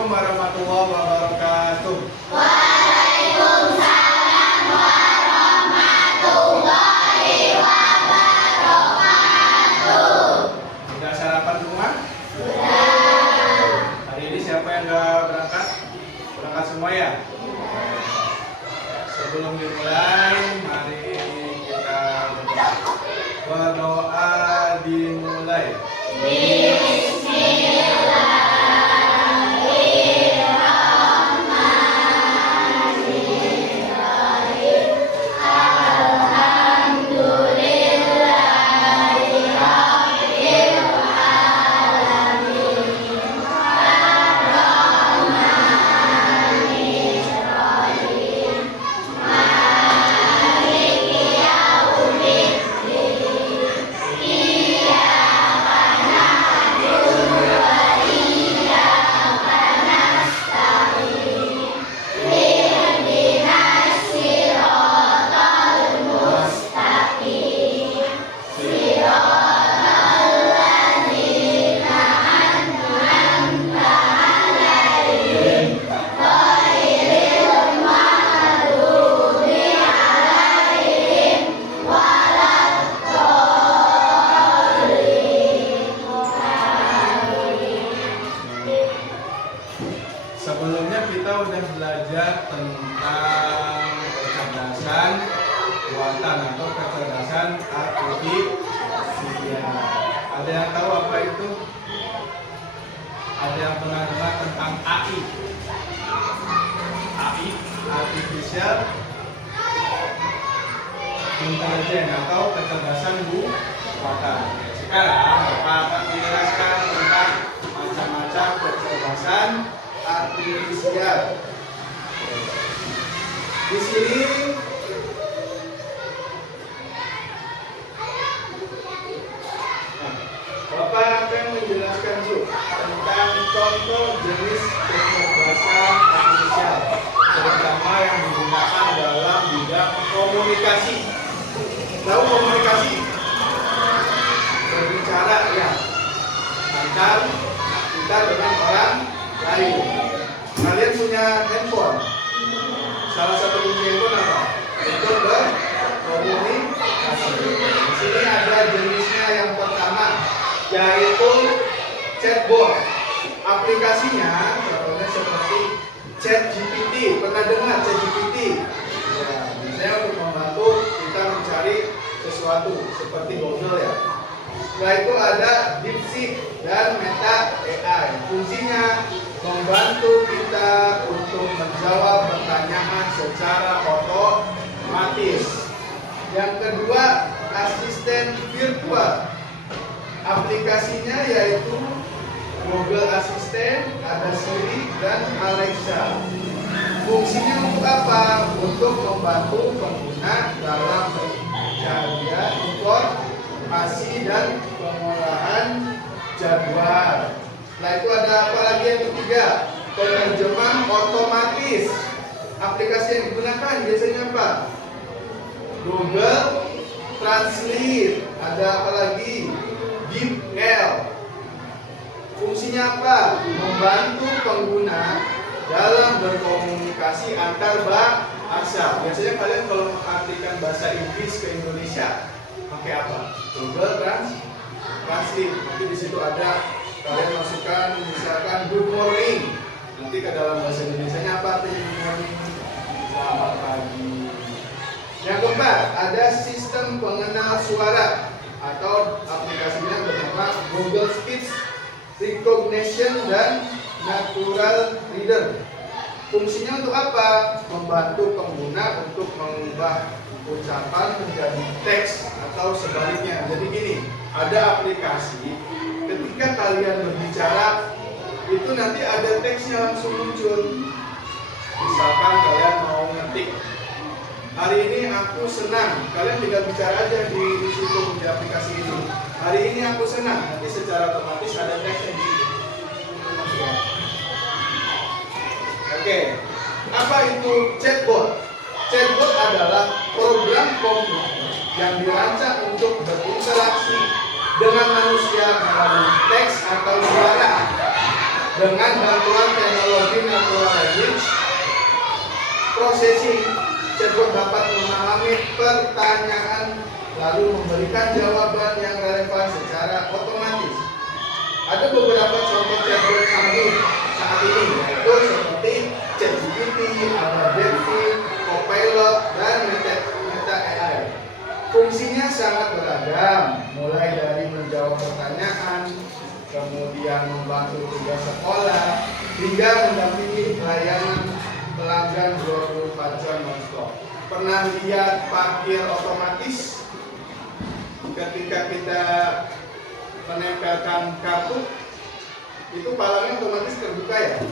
Assalamualaikum warahmatullahi wabarakatuh. Waalaikumsalam warahmatullahi wabarakatuh. Sudah sarapan semua? Sudah. Hari ini siapa yang nggak berangkat? Berangkat semua ya? Sebelum dimulai, mari kita berdoa dimulai. Sebelumnya kita udah belajar tentang kecerdasan buatan atau kecerdasan artifisial. Ada yang tahu apa itu? Ada yang pernah dengar tentang AI? AI, artificial intelligence atau kecerdasan buatan. Sekarang Bapak akan menjelaskan tentang macam-macam kecerdasan artifisial. Di sini Bapak akan menjelaskan dulu tentang contoh jenis kecerdasan artifisial, terutama yang digunakan dalam bidang komunikasi. Tahu komunikasi? Berbicara ya, antar kita dengan orang lain. Kalian punya handphone? Salah satu kunci handphone apa? Untuk berkomunikasi. Di sini ada jenisnya yang pertama, yaitu chatbot. Aplikasinya contohnya seperti ChatGPT. Pernah dengar ChatGPT? Ya, biasanya untuk membantu kita mencari sesuatu seperti Google ya. Setelah itu ada DeepSeek dan Meta AI. Fungsinya membantu kita untuk menjawab pertanyaan secara otomatis. Yang kedua, asisten virtual. Aplikasinya yaitu Google Assistant, ada Siri dan Alexa. Fungsinya untuk apa? Untuk membantu pengguna dalam pencarian informasi dan pengolahan jadwal. Setelah itu ada apa lagi yang ketiga? Penerjemah otomatis. Aplikasi yang digunakan biasanya apa? Google Translate. Ada apa lagi? DeepL. Fungsinya apa? Membantu pengguna dalam berkomunikasi antar bahasa. Biasanya kalian kalau mengartikan bahasa Inggris ke Indonesia pakai apa? Google Translate. Nanti di situ ada kalian masukkan misalkan good morning. Nanti ke dalam bahasa Indonesianya apa artinya good morning? Selamat pagi. Yang keempat, ada sistem pengenal suara atau aplikasinya bernama Google Speech Recognition dan Natural Reader. Fungsinya untuk apa? Membantu pengguna untuk mengubah ucapan menjadi teks atau sebaliknya. Jadi gini, ada aplikasi ketika kalian berbicara itu nanti ada teksnya langsung muncul. Misalkan kalian mau ngetik, hari ini aku senang. Kalian tinggal bicara aja di situ di aplikasi ini. Hari ini aku senang. Nanti secara otomatis ada teksnya di situ. Oke. Apa itu chatbot? Chatbot adalah program komputer yang dirancang untuk berinteraksi dengan manusia melalui teks atau suara. Dengan bantuan teknologi natural language processing, chatbot dapat memahami pertanyaan lalu memberikan jawaban yang relevan secara otomatis. Ada beberapa contoh chatbot canggih saat ini, yaitu seperti ChatGPT, ada DeepSeek, Copilot, dan Meta AI. Fungsinya sangat beragam, mulai dari menjawab pertanyaan, kemudian membantu tugas sekolah, hingga mendampingi pelayanan pelanggan 24 jam non-stop. Pernah lihat parkir otomatis? Ketika kita menempelkan kartu, itu palangnya otomatis terbuka ya,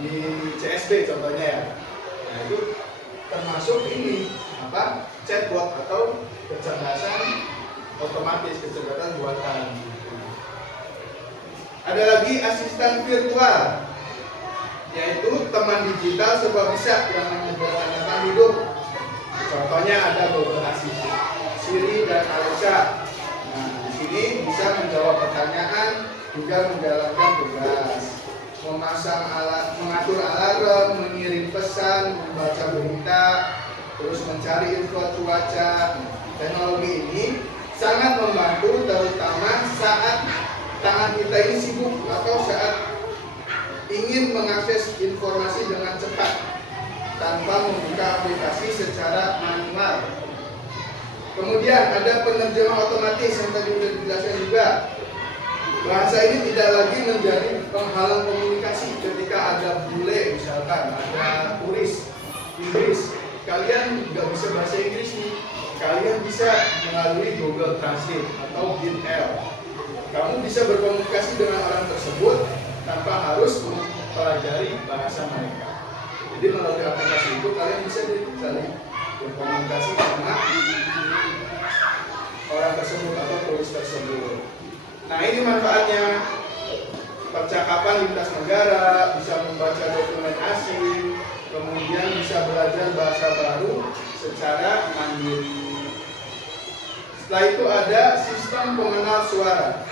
di CSD contohnya ya. Nah itu termasuk ini apa? Chatbot atau kecerdasan otomatis, kecerdasan buatan. Ada lagi asisten virtual, yaitu teman digital serba bisa yang menyederhanakan hidup. Contohnya ada Google Assistant, Siri dan Alexa. Nah, di sini bisa menjawab pertanyaan, juga menjalankan tugas, memasang alat, mengatur alarm, mengirim pesan, membaca berita, terus mencari info cuaca. Teknologi ini sangat membantu, terutama saat tangan kita ini sibuk atau saat ingin mengakses informasi dengan cepat tanpa membuka aplikasi secara manual. Kemudian ada penerjemah otomatis yang tadi sudah dijelaskan juga. Bahasa ini tidak lagi menjadi penghalang komunikasi. Ketika ada bule misalkan, ada turis Inggris, kalian nggak bisa bahasa Inggris nih, kalian bisa melalui Google Translate atau BinL. Kamu bisa berkomunikasi dengan orang tersebut tanpa harus mempelajari bahasa mereka. Jadi melalui aplikasi itu kalian bisa saling berkomunikasi sama orang tersebut atau turis tersebut. Nah ini manfaatnya. Percakapan lintas negara, bisa membaca dokumen asing, kemudian bisa belajar bahasa baru secara mandiri. Setelah itu ada sistem pengenal suara.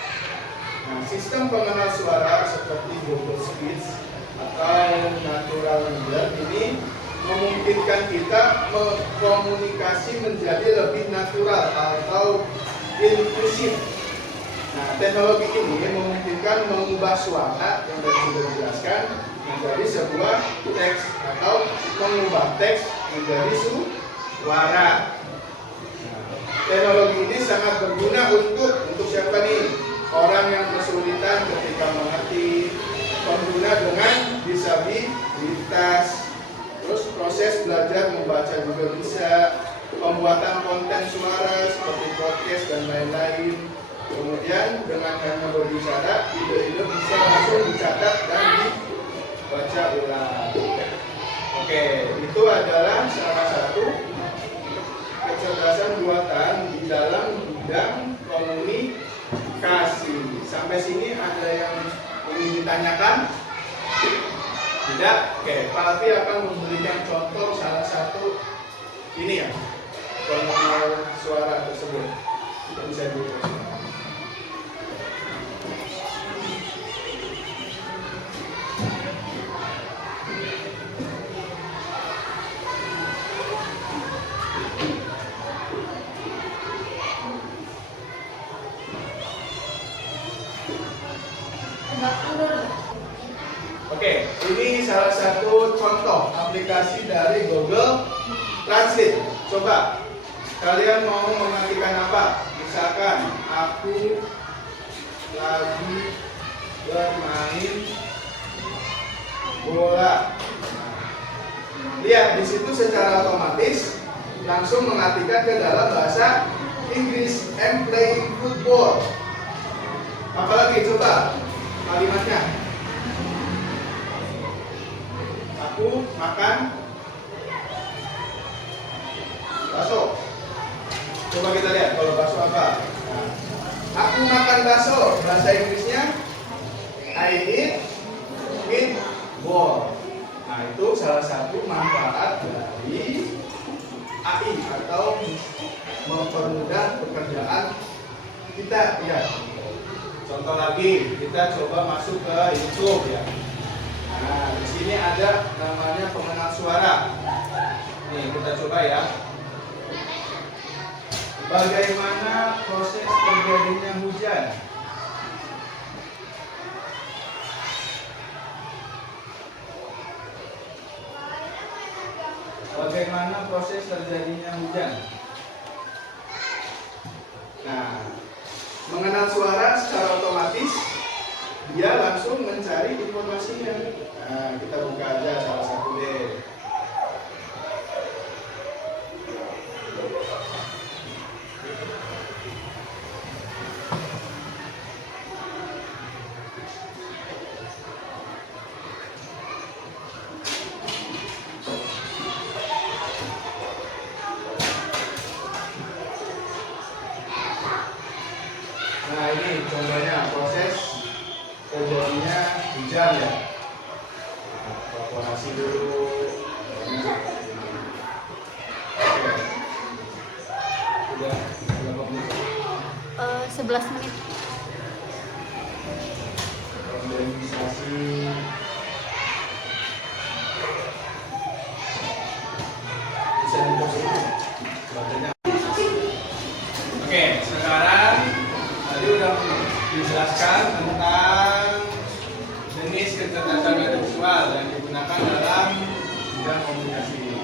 Nah, sistem pengenal suara seperti Google Speech atau Natural Language ini memungkinkan kita berkomunikasi menjadi lebih natural atau inklusif. Nah, teknologi ini memungkinkan mengubah suara yang sudah dijelaskan menjadi sebuah teks atau mengubah teks menjadi suara. Nah, teknologi ini sangat berguna untuk siapa nih? Orang yang kesulitan ketika mengerti, pengguna dengan disabilitas, terus proses belajar membaca juga bisa, pembuatan konten suara seperti podcast dan lain-lain. Kemudian dengan hanya berbicara, ide-ide bisa langsung dicatat dan dibaca ulang. Oke, itu adalah salah satu kecerdasan buatan di dalam bidang komunikasi. Sampai sini ada yang ingin ditanyakan? Tidak? Oke, Pak Alfi akan memberikan contoh salah satu ini ya, pengenal suara tersebut. Kita bisa diteruskan. Oke, ini salah satu contoh aplikasi dari Google Translate. Coba, kalian mau mengartikan apa? Misalkan, aku lagi bermain bola. Lihat, di situ secara otomatis langsung mengartikan ke dalam bahasa Inggris, I'm playing football. Apalagi coba kalimatnya? Aku makan bakso. Coba kita lihat kalau bakso apa. Nah, aku makan bakso. Bahasa Inggrisnya I eat ball. Nah itu salah satu manfaat dari AI atau mempermudah pekerjaan kita ya. Contoh lagi, kita coba masuk ke YouTube ya. ada namanya pengenal suara. Nih, kita coba ya. Bagaimana proses terjadinya hujan? Bagaimana proses terjadinya hujan? Nah, mengenal suara secara otomatis dia langsung mencari informasinya. Nah, kita buka aja salah satu deh. Nah, ini contohnya proses terjadinya hujan ya. Evaporasi dulu. Oke. Udah berapa menit? 11 menit. Kondensasi. Bisa diposisi. Baterainya. Oke, sekarang tadi udah dijelaskan tentang jenis kecerdasan visual yang digunakan dalam bidang komunikasi.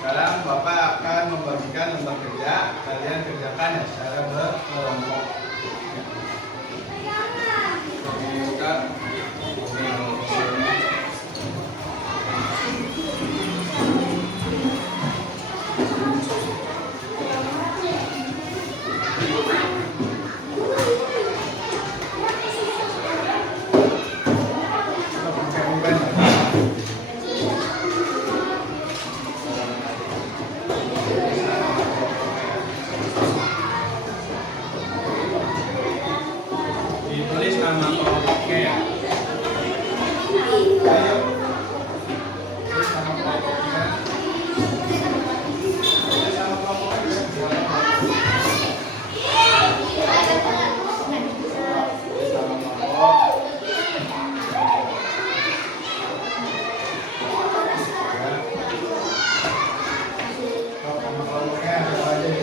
Sekarang Bapak akan membagikan lembar kerja, kalian kerjakan ya secara berkelompok. Ini buka. Ditulis nama kelompoknya ya. Ayo. Tulis nama kelompoknya. Tulis nama kelompoknya. Tulis nama kelompok. Nama kelompoknya apa aja ini?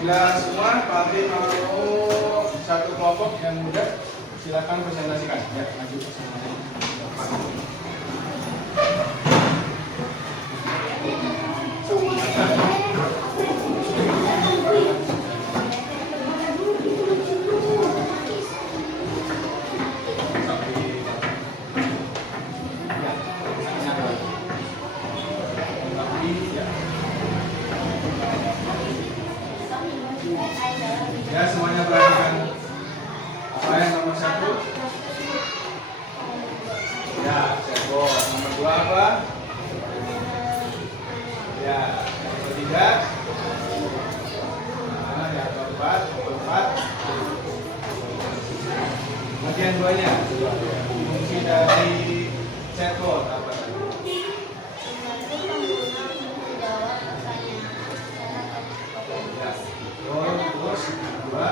Sudah semua, Pak Adri mau satu kelompok yang muda, silakan presentasikan. Ya, maju presentasi. Ya, semuanya perhatikan. Apa yang nomor satu? Ya, cebol. Nomor dua apa? Ya, yang ketiga. keduanya? Coba. Fungsi dari chatbot apa tadi? Membantu pengguna menjawab pertanyaan secara Ya. otomatis. Terus kedua,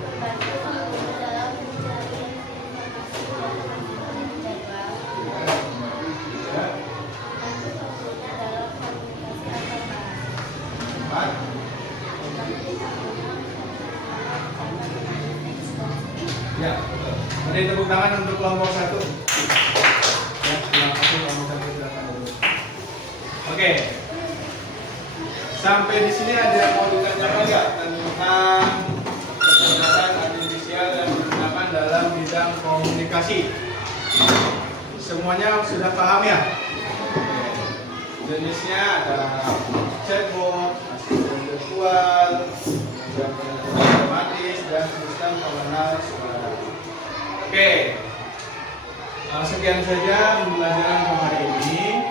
Membantu pengguna dalam mencari informasi dan menentukan jadwal. tiga, Membantu pengguna dalam komunikasi antar bahasa. empat, Membantu pengguna menggunakan kata dengan teks dan ya betul. Beri tepuk tangan untuk kelompok satu. Ya, terima kasih kelompok satu silakan dulu. Oke. Sampai di sini ada yang mau ditanyakan nggak tentang kecerdasan artifisial yang digunakan dalam bidang komunikasi? Semuanya sudah paham ya? Jenisnya ada chatbot, asisten virtual, kemudian penelitian otomatis, dan sistem pengenal suara. Oke, sekian saja pembelajaran untuk hari ini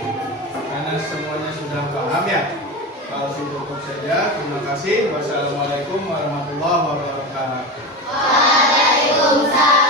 karena semuanya sudah paham ya. Kalau cukup saja, terima kasih. Wassalamualaikum warahmatullahi wabarakatuh. Waalaikumsalam.